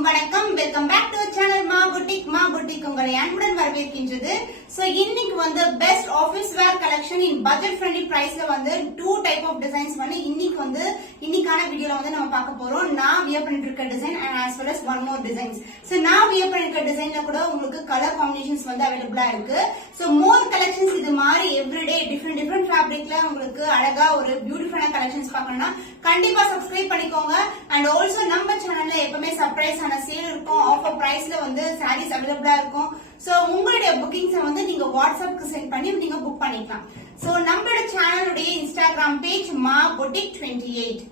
அனைவருக்கும் வணக்கம். Welcome back to channel மா புட்டிக் உங்களை அன்புடன் வரவேற்கின்றது. சோ இன்னைக்கு வந்து பெஸ்ட் ஆபீஸ் வேர் கலெக்ஷன் இன் பட்ஜெட் ஃப்ரெண்ட்லி பிரைஸ்ல வந்து 2 டைப் ஆஃப் டிசைன்ஸ் வந்து இன்னைக்கான வீடியோல வந்து நம்ம பார்க்க போறோம். நான் வியர் பண்ணிட்டு இருக்க design and as well as one more designs. So நான் வியர் பண்ணிருக்க டிசைன்ல கூட உங்களுக்கு கலர் காம்பினேஷன்ஸ் வந்து அவைலபிளா இருக்கு. சோ மோர் கலெக்ஷன்ஸ் இது மாதிரி எவ்ரிடே டிஃபரெண்ட் ஃபேப்ரிக்ல உங்களுக்கு அழகா ஒரு பியூட்டிஃபுல்லான கலெக்ஷன்ஸ் பார்க்கணும்னா கண்டிப்பா சப்ஸ்கிரைப் பண்ணிக்கோங்க. அண்ட் ஆல்சோ நம்ம சேனல்ல எப்பவுமே சர்ப்ரைஸ் ஆன சேல் இருக்கும், ஆஃபர் பிரைஸ்ல வந்து சாரீஸ் அவைலபிளா இருக்கும். சோ உங்களுடைய புக்கிங்ஸ் வந்து நீங்க வாட்ஸ்அப்க்கு சென்ட் பண்ணி நீங்க புக் பண்ணிக்கலாம். சோ நம்மளோட சேனலுடைய இன்ஸ்டாகிராம் பேஜ் மா புட்டிக் 28.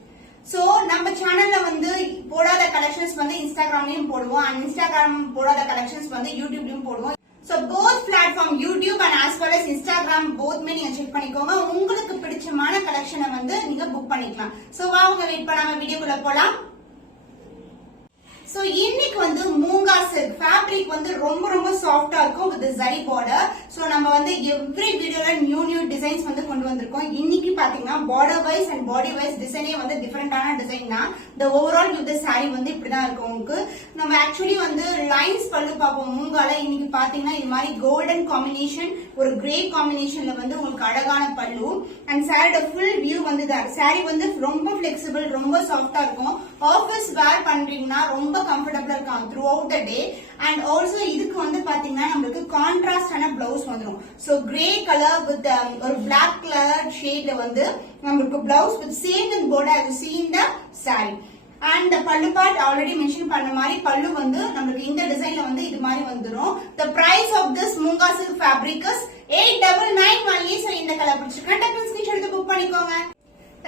சோ நம்ம சேனல்ல வந்து போடாத கலெக்ஷன்ஸ் வந்து இன்ஸ்டாகிராம்லயும் போடுவோம் அண்ட் இன்ஸ்டாகிராம் போடாத கலெக்ஷன்ஸ் வந்து யூடியூப்லயும் போடுவோம். So both platform YouTube and as well as Instagram போத்மே நீங்க செக் பண்ணிக்கோங்க. உங்களுக்கு பிடிச்சமான கலெக்ஷனை வந்து நீங்க புக் பண்ணிக்கலாம். சோ வாங்க வெயிட் பண்ணாம வீடியோக்குள்ள போலாம். சோ இன்னைக்கு வந்து மூங்கா சில்க் ஃபேப்ரிக் வந்து ரொம்ப சாஃப்டா இருக்கும் வித் ஜரி border. சோ நம்ம வந்து எவ்ரி வீடியோல நியூ டிசைன்ஸ் வந்து கொண்டு வந்திருக்கோம். இன்னைக்கு பாத்தீங்கன்னா border wise and body wise டிசைனே வந்து டிஃபரெண்டான டிசைன் தான். the overall with the saree வந்து இப்படிதான் இருக்கும். உங்களுக்கு நம்ம ஆக்சுவலி வந்து லைன்ஸ் பல்லு பார்ப்போம் மூங்கால. இன்னைக்கு பாத்தீங்கன்னா இது மாதிரி கோல்டன் காம்பினேஷன் ஒரு கிரே காம்பினேஷன்ல வந்து உங்களுக்கு அழகான பல்லு அண்ட் சாரியோட ஃபுல் வியூ வந்து சாரி வந்து ரொம்ப பிளெக்சிபிள், ரொம்ப சாஃப்டா இருக்கும். ஆபீஸ் வேர் பண்றீங்கன்னா ரொம்ப கம்ஃபர்டபிளா இருக்கும் through out the day. And also இதுக்கு வந்து பாத்தீங்கன்னா நம்மளுக்கு கான்ட்ராஸ்டான பிளவுஸ் வந்துடும். சோ கிரே கலர் வித் ஒரு பிளாக் கலர் ஷேட்ல வந்து நம்மளுக்கு blouse with same in border as you see in the saree. And பல்லு பார்ட் ஆல்ரெடி மென்ஷன் பண்ண மாதிரி பல்லு வந்து நம்மளுக்கு இந்த டிசைன்ல வந்து இது மாதிரி வந்துடும். the price of this moonga silk fabric is 899 only. So இந்த கலர் பிடிச்சிருக்கா டக்குனு ஸ்கிரீன்ஷாட் எடுத்து புக் பண்ணிக்கோங்க.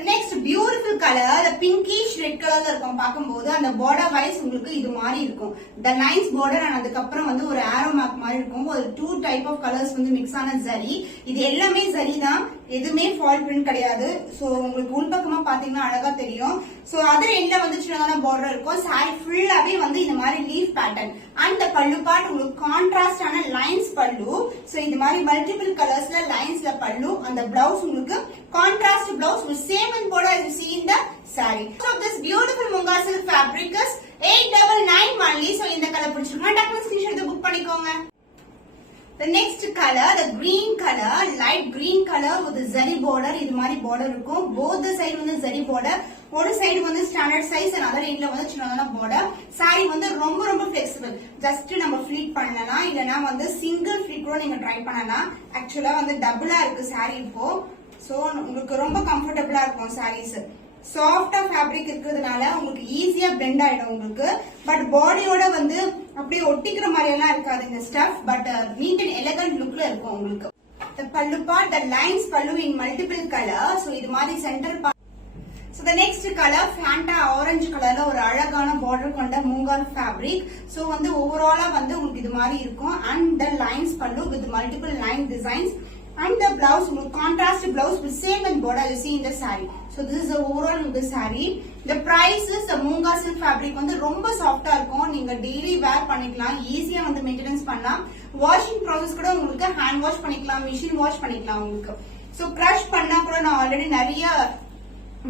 Next beautiful colour pinkish red கலர்ல இருக்கும். பார்க்கும்போது அந்த பார்டர் வைஸ் உங்களுக்கு இது மாதிரி இருக்கும். த நைஸ் பார்டர் அண்ட் அதுக்கப்புறம் வந்து ஒரு ஆரோ மார்க் மாதிரி இருக்கும். ஒரு 2 டைப் ஆஃப் கலர்ஸ் வந்து மிக்ஸ் ஆன ஜரி. இது எல்லாமே ஜரி தான், எதுவுமே ஃபால் பிரிண்ட் கிடையாது. சோ உங்களுக்கு உள்பக்கமா பாத்தீங்கன்னா அழகா தெரியும். சோ அதர் எண்ட்ல வந்து சின்னதான பார்டர் இருக்கும். சாரி ஃபுல்லாவே வந்து இந்த மாதிரி லீஃப் பேட்டர்ன். அந்த பல்லு பார்ட் உங்களுக்கு கான்ட்ராஸ்டான லைன்ஸ் பல்லு. சோ இது மாதிரி மல்டிபிள் கலர்ஸ்ல லைன்ஸ்ல பல்லு. அந்த பிளவுஸ் உங்களுக்கு contrast blouse with same in border as you see in the saree. So this beautiful moonga silk fabric is 899 only. So இந்த கலர் பிடிச்சிருக்கா டக்குனு ஸ்கிரீன்ஷாட் எடுத்து புக் பண்ணிக்கோங்க. The next color, the green color, light green color with the zari border. இது மாதிரி border இருக்கும். Both the side வந்து zari border. ஒரு சைடு வந்து ஸ்டாண்டர்ட் சைஸ் and other endல வந்து சின்னதான border. saree வந்து ரொம்ப flexible. ஜஸ்ட் நம்ம ஃபிளிட் பண்ணலாம், இல்லனா வந்து சிங்கிள் ஃபிளிட் கூட நீங்க ட்ரை பண்ணலாம். ஆக்சுவலா வந்து டபுளா இருக்கு saree இப்போ. சோ உங்களுக்கு ரொம்ப கம்ஃபர்டபிளா இருக்கும் sarees. சாஃப்டா ஃபேப்ரிக் இருக்கிறதுனால உங்களுக்கு ஈஸியா பிளெண்ட் ஆயிடும் உங்களுக்கு. பட் பாடியோட வந்து அப்படியே ஒட்டிக்கிற மாதிரி எல்லாம் இருக்காது இந்த stuff. But neat and elegant லுக்ல இருக்கும் உங்களுக்கு. Pallu part the lines pallu in multiple color. So இது மாதிரி centre part. So the next color Fanta orange கலர்ல ஒரு அழகான border கொண்ட மூங்கால் ஃபேப்ரிக். சோ வந்து ஓவராலா வந்து உங்களுக்கு இது மாதிரி இருக்கும். and the lines பல்லு with multiple line designs. And the blouse, contrast blouse with same in border you see in the saree. So this is the overall of the saree. The price is the moonga silk fabric வந்து ரொம்ப சாஃப்டா இருக்கும். நீங்க daily வேர் பண்ணிக்கலாம், ஈஸியா வந்து maintenance பண்ணலாம். Washing process கூட உங்களுக்கு ஹேண்ட் வாஷ் பண்ணிக்கலாம், மிஷின் வாஷ் பண்ணிக்கலாம் உங்களுக்கு. சோ கிரஷ் பண்ணா கூட நான் ஆல்ரெடி நிறைய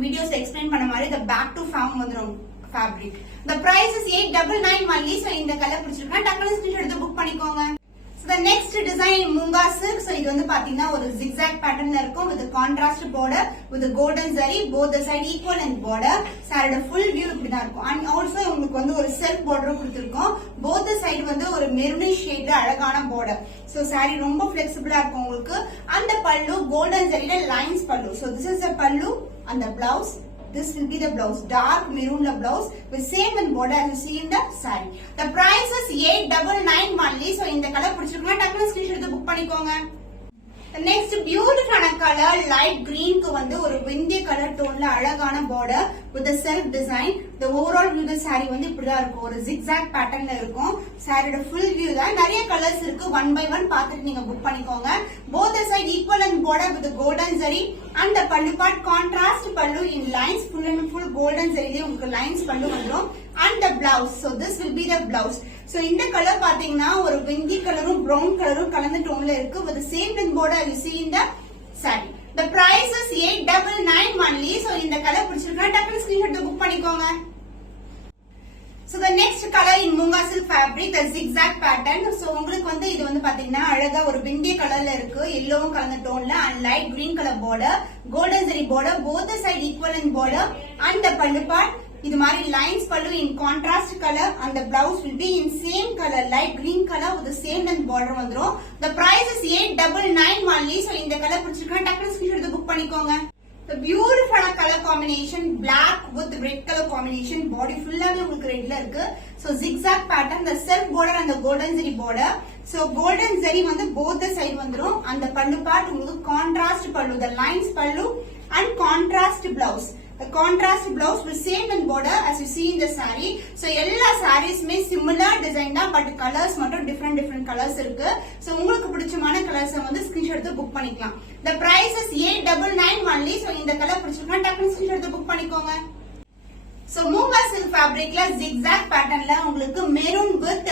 வீடியோஸ் எக்ஸ்பிளைன் பண்ண மாதிரி the back to farm வந்துரும் fabric. The price is 899 only. So இந்த கலர் பிடிச்சிருக்கா டக்குனு ஸ்கிரீன்ஷாட் எடுத்து புக் பண்ணிக்கோங்க. So the next design moonga silk. So இது வந்து பாத்தீங்கன்னா ஒரு zigzag patternல இருக்கும் with contrast border with golden zari, both the side equal in border. சாரியோட full view இப்படிதான் இருக்கும். and also உங்களுக்கு வந்து ஒரு self border கொடுத்திருக்கோம். both the side வந்து ஒரு மெரூனிஷ் ஷேட்ல அழகான border. So சாரி ரொம்ப flexible-ஆ இருக்கும் உங்களுக்கு. அந்த பல்லு golden zariல lines பல்லு. So this is the pallu and the blouse. This will be the blouse, dark maroon blouse with same in border as you see in the saree. The price is 899 only. So இந்த colour பிடிச்சிருக்கா டக்குனு screenshot எடுத்து book பண்ணிக்கோங்க. The next beautiful color light green க்கு வந்து ஒரு வெந்தய colour டோன்ல அழகான border with the self design. The overall view the saree வந்து இப்படிதான் இருக்கும். ஒரு zigzag patternல இருக்கும். சாரியோட full view தான். நிறைய கலர்ஸ் இருக்கு. one by one பார்த்துட்டு நீங்க புக் பண்ணிக்கோங்க. Both the side equal and border with the golden zari and the pallu part contrast pallu in lines full and full golden zari ல உங்களுக்கு lines pallu வந்துரும். and the blouse. So this will be the blouse. So இந்த colour பாத்தீங்கன்னா ஒரு வெந்தி கலரும் brown கலரும் கலந்த டோன்ல இருக்கு with the same in border you see in the saree. The price is 899 only. So இந்த கலர் பிடிச்சிருக்கா டக்குனு ஸ்கிரீன்ஷாட் எடுத்து புக் பண்ணிக்கோங்க. So the next next color in Munga silk fabric, the zigzag pattern. So உங்களுக்கு வந்து இது வந்து பாத்தீங்கன்னா அழகா ஒரு பிண்டி கலர்ல இருக்கு, எல்லோவும் கலந்த டோன்ல and light green color border, golden zari border, both the side equal in border and the pallu part. இது மாதிரி lines pallu in contrast color and the blouse will be in same color, light green color with the same length border வந்துரும். The price is 899 only. So இந்த colour பிடிச்சிருக்கா டக்குனு screenshot எடுத்து book பண்ணிக்கோங்க. The beautiful color combination, black with red color combination, body full ஆவே உங்களுக்கு ரெட்ல இருக்கு. So zigzag pattern, the self border and the golden zari border. So golden zari வந்து both the side வந்துரும். அந்த பல்லு part உங்களுக்கு contrast பல்லு, the lines pallu and contrast blouse. The contrast blouse will same in border as you see in the saree. So எல்லா sarees மே similar design தான், but colors மட்டும் different colors இருக்கு. So உங்களுக்கு பிடிச்சமான colors வந்து screenshot எடுத்து book பண்ணிக்கலாம். The price is 899 only. So இந்த கலர் பிடிச்சிருக்கா டக்குனு screenshot எடுத்து book பண்ணிக்கோங்க. So Munga silk fabricல zigzag patternல உங்களுக்கு maroon with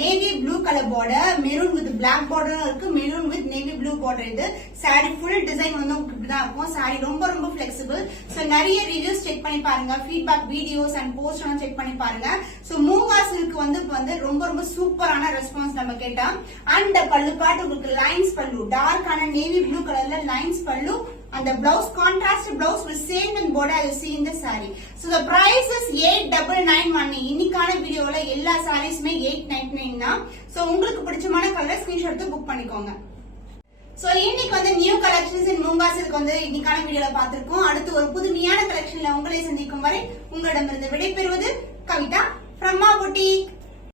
navy blue color border, maroon with black border இருக்கு, maroon with navy blue border. இது saree full design வந்து உங்களுக்கு இப்படிதான் இருக்கும். saree ரொம்ப flexible. So நிறைய reviews check பண்ணி பாருங்க, feedback videos and post எல்லாம் check பண்ணி பாருங்க. So Munga silk வந்து ரொம்ப சூப்பரான ரெஸ்பான்ஸ் நம்ம கேட்டா. And பல்லு part உங்களுக்கு lines பல்லு, dark ஆன navy blue கலர்ல lines பல்லு. And the blouse, contrast blouse will same in border as you see in the saree. So the price is 899 only. இன்னிக்கான வீடியோல எல்லா sareesமே 899 தான். So உங்களுக்கு பிடிச்சமான கலர் ஸ்கிரீன்ஷாட் எடுத்து புக் பண்ணிக்கோங்க. So இன்னைக்கு வந்து நியூ கலெக்ஷன்ஸ் இன் Munga silk வந்து இன்னிக்கான வீடியோல பார்த்திருக்கோம். அடுத்து ஒரு புதுமையான கலெக்ஷன்ல உங்களை சந்திக்கும் வரை உங்களிடமிருந்து விடைபெறுவது கவிதா from Ma Boutique.